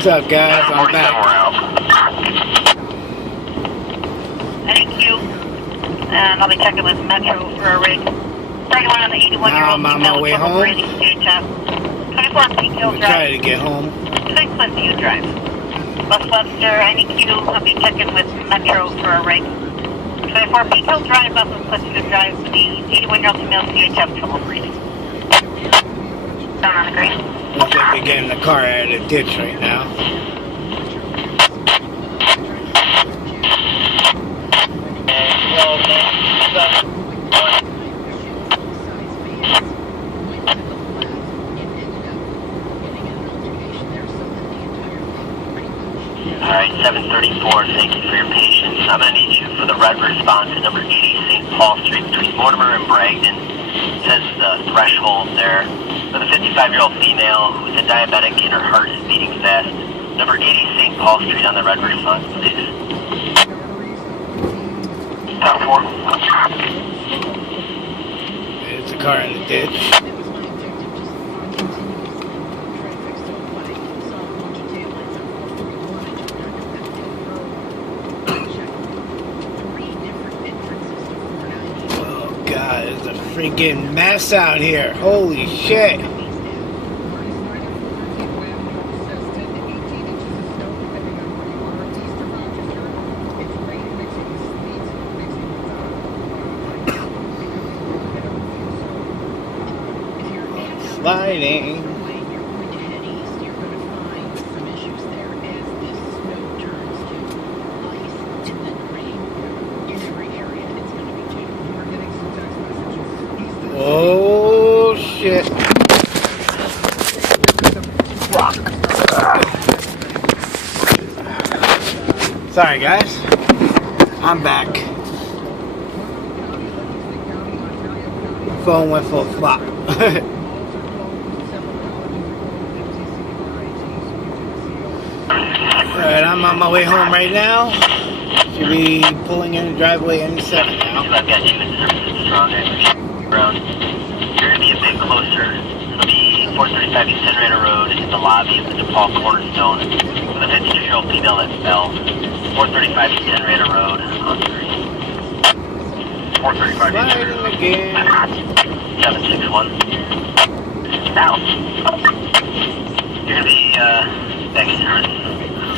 What's up, guys? I'm back. Thank you. And I'll be checking with Metro for a rig. Second one on the 81-year-old I'm on my way home. 24 Peak Hill Drive. Try to get home. 6 Westview Drive. West Webster, NEQ. I'll be checking with Metro for a rig. 24 Peak Hill Drive, West Westview Drive. The 81-year-old female CHF trouble breathing. Down on the green. Looks like they're getting the car out of the ditch right now. Alright, 734, thank you for your patience. I'm going to need you for the red response at number 80 St. Paul Street between Mortimer and Bragdon. It says the threshold there. With a 55-year-old female who's a diabetic and her heart is beating fast. Number 80 St. Paul Street on the red response, please. Town 4. There's a car in the ditch. God, there's a freaking mess out here. Holy shit. Sliding. Oh shit. Rock. Sorry guys. I'm back. Phone went full flop. Alright, I'm on my way home right now. Should be pulling in the driveway any second now. I've got you in service strong around. You're going to be a bit closer. It'll be 435 East Henrietta Road in the lobby of the DePaul Cornerstone with a 52-year-old female that fell. 435 East Henrietta Road on the green. 435 East Henrietta Road. Again. 761. Now, you're going to be back in service.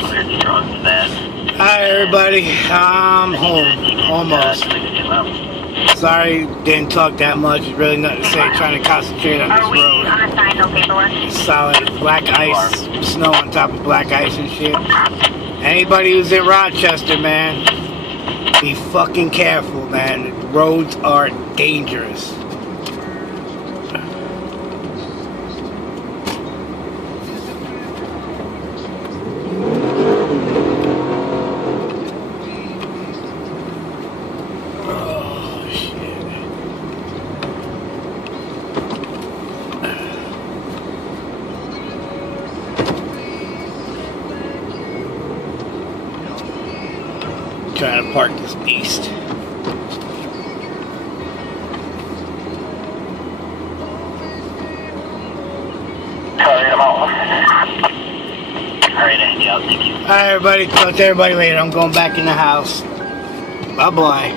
Cleared strong for that. Hi everybody, I'm home, almost. Sorry, didn't talk that much, really nothing to say, trying to concentrate on this road. Are we unassigned, no paperwork? Solid black ice, snow on top of black ice and shit. Anybody who's in Rochester, man, be fucking careful, man. The roads are dangerous. Trying to park this beast. Alright, Andy, thank you. Alright everybody, talk to everybody later. I'm going back in the house. Bye bye.